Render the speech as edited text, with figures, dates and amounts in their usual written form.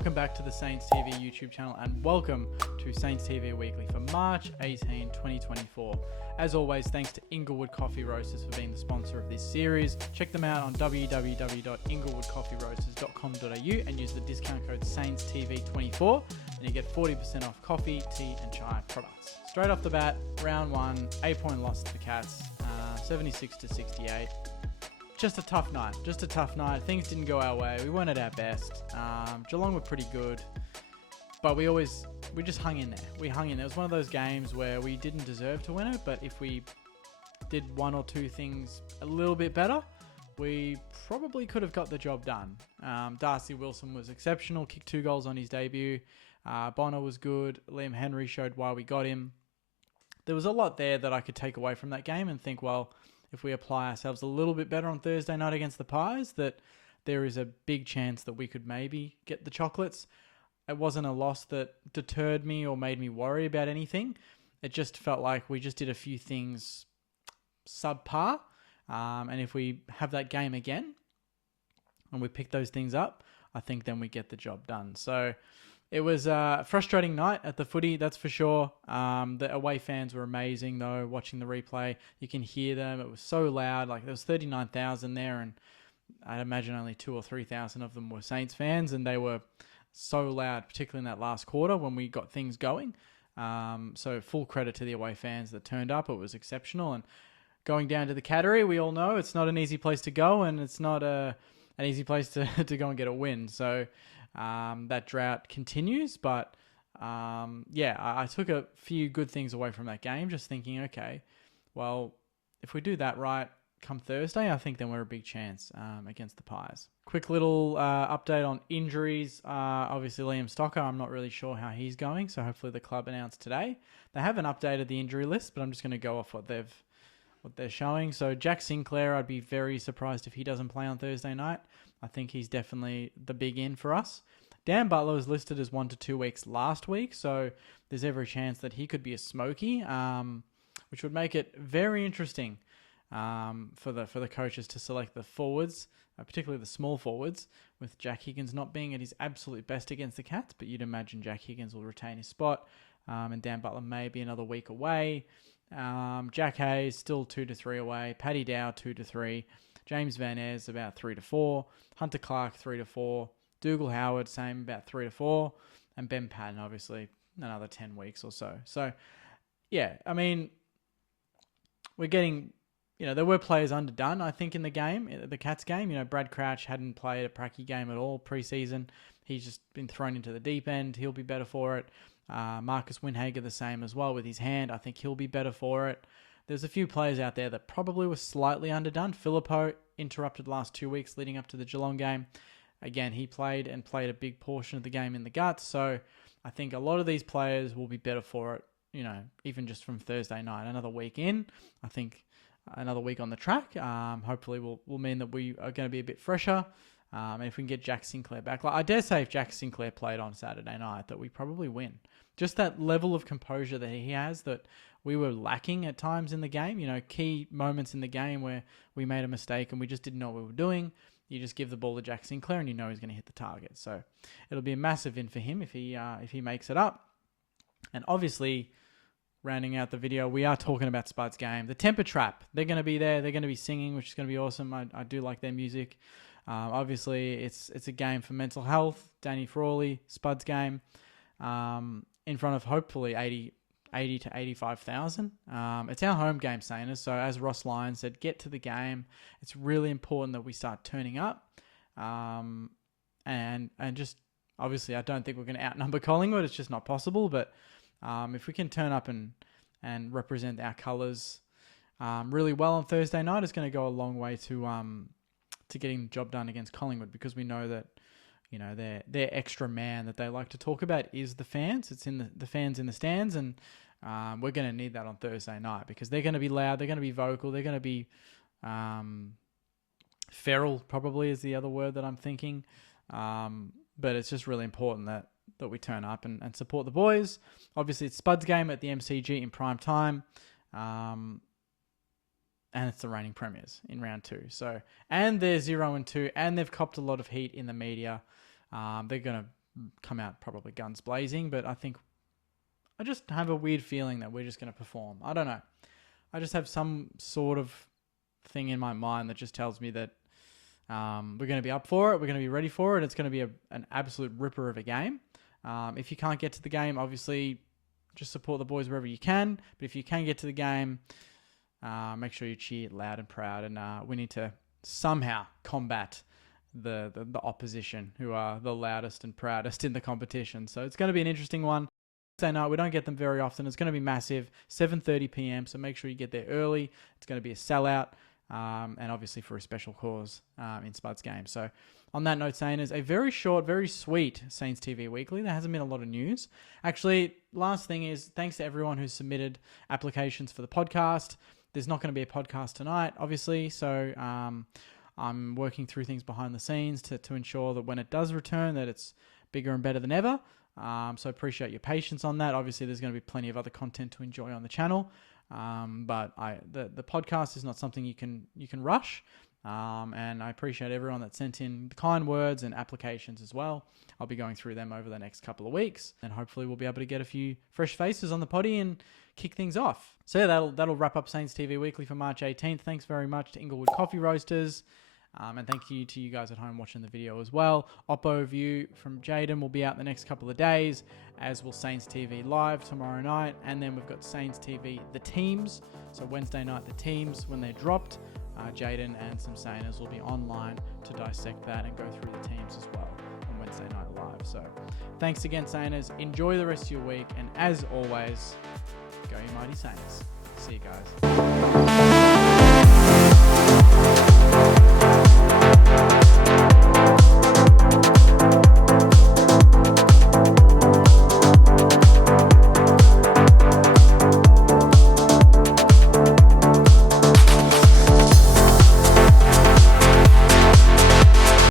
Welcome back to the Saints TV YouTube channel and welcome to Saints TV Weekly for March 18, 2024. As always, thanks to Inglewood Coffee Roasters for being the sponsor of this series. Check them out on www.inglewoodcoffeeroasters.com.au and use the discount code SaintsTV24 and you get 40% off coffee, tea and chai products. Straight off the bat, round one, 8-point loss to the Cats, 76-68. Just a tough night. Things didn't go our way. We weren't at our best. Geelong were pretty good, but we just hung in there. It was one of those games where we didn't deserve to win it, but if we did one or two things a little bit better, we probably could have got the job done. Darcy Wilson was exceptional, kicked 2 goals on his debut. Bonner was good. Liam Henry showed why we got him. There was a lot there that I could take away from that game and think, well, if we apply ourselves a little bit better on Thursday night against the Pies, that there is a big chance that we could maybe get the chocolates. It wasn't a loss that deterred me or made me worry about anything. It just felt like we just did a few things subpar. And if we have that game again and we pick those things up, I think then we get the job done. So it was a frustrating night at the footy, that's for sure. The away fans were amazing, though, watching the replay. You can hear them. It was so loud. Like, there was 39,000 there, and I'd imagine only 2,000 or 3,000 of them were Saints fans, and they were so loud, particularly in that last quarter when we got things going. So full credit to the away fans that turned up. It was exceptional. And going down to the Cattery, we all know it's not an easy place to go, and it's not an easy place to go and get a win. So that drought continues, but I took a few good things away from that game, just thinking, okay, well, if we do that right come Thursday, I think then we're a big chance against the Pies. Quick little update on injuries. Obviously, Liam Stocker, I'm not really sure how he's going, so hopefully the club announced today. They haven't updated the injury list, but I'm just going to go off what they're showing. So Jack Sinclair, I'd be very surprised if he doesn't play on Thursday night. I think he's definitely the big in for us. Dan Butler was listed as 1 to 2 weeks last week, so there's every chance that he could be a smoky, which would make it very interesting for the coaches to select the forwards, particularly the small forwards, with Jack Higgins not being at his absolute best against the Cats, but you'd imagine Jack Higgins will retain his spot, and Dan Butler may be another week away. Jack Hayes still 2 to 3 away. Paddy Dow 2 to 3. James Van Ayres about 3 to 4. Hunter Clark 3 to 4. Dougal Howard same about 3 to 4. And Ben Patton obviously another 10 weeks or so. So yeah, I mean, we're getting, there were players underdone, I think, in the game, the Cats game. Brad Crouch hadn't played a pracky game at all pre-season. He's just been thrown into the deep end. He'll be better for it. Marcus Winhager the same as well with his hand. I think he'll be better for it. There's a few players out there that probably were slightly underdone. Filippo interrupted the last 2 weeks leading up to the Geelong game. Again, he played a big portion of the game in the guts. So I think a lot of these players will be better for it, even just from Thursday night. Another week in, I think another week on the track, hopefully will mean that we are going to be a bit fresher. And if we can get Jack Sinclair back, I dare say if Jack Sinclair played on Saturday night, that we probably win. Just that level of composure that he has that we were lacking at times in the game. Key moments in the game where we made a mistake and we just didn't know what we were doing. You just give the ball to Jack Sinclair and you know he's going to hit the target. So it'll be a massive win for him if he makes it up. And obviously, rounding out the video, we are talking about Spud's game. The Temper Trap, they're going to be there. They're going to be singing, which is going to be awesome. I do like their music. Obviously, it's a game for mental health. Danny Frawley, Spud's game, in front of hopefully 80 to 85,000. It's our home game, Sainers. So as Ross Lyon said, get to the game. It's really important that we start turning up. And just obviously, I don't think we're going to outnumber Collingwood. It's just not possible. But if we can turn up and represent our colours really well on Thursday night, it's going to go a long way to getting the job done against Collingwood, because we know that their extra man that they like to talk about is the fans. It's in the fans in the stands, and we're going to need that on Thursday night because they're going to be loud, they're going to be vocal, they're going to be feral, probably is the other word that I'm thinking. But it's just really important that we turn up and support the boys. Obviously, it's Spud's game at the MCG in prime time. And it's the reigning premiers in round 2. So, and they're 0-2, and they've copped a lot of heat in the media. They're going to come out probably guns blazing, but I just have a weird feeling that we're just going to perform. I don't know. I just have some sort of thing in my mind that just tells me that we're going to be up for it. We're going to be ready for it. It's going to be an absolute ripper of a game. If you can't get to the game, obviously just support the boys wherever you can. But if you can get to the game, make sure you cheer loud and proud. And we need to somehow combat the opposition, who are the loudest and proudest in the competition. So it's going to be an interesting one. Wednesday night, we don't get them very often. It's going to be massive, 7:30 p.m. So make sure you get there early. It's going to be a sellout, and obviously for a special cause in Spud's game. So on that note, Sainers, a very short, very sweet Saints TV Weekly. There hasn't been a lot of news. Actually, last thing is thanks to everyone who's submitted applications for the podcast. There's not going to be a podcast tonight, obviously. So I'm working through things behind the scenes to ensure that when it does return, that it's bigger and better than ever. So appreciate your patience on that. Obviously, there's going to be plenty of other content to enjoy on the channel. But the podcast is not something you can rush. And I appreciate everyone that sent in the kind words and applications as well. I'll be going through them over the next couple of weeks, and hopefully we'll be able to get a few fresh faces on the potty and kick things off. So yeah, that'll wrap up Saints TV Weekly for March 18th. Thanks very much to Inglewood Coffee Roasters. And thank you to you guys at home watching the video as well. Oppo View from Jaden will be out the next couple of days, as will Saints TV Live tomorrow night. And then we've got Saints TV The Teams. So Wednesday night, The Teams, when they're dropped, Jaden and some Sainers will be online to dissect that and go through the teams as well on Wednesday night live. So thanks again, Sainers. Enjoy the rest of your week. And as always, go you mighty Saints. See you guys.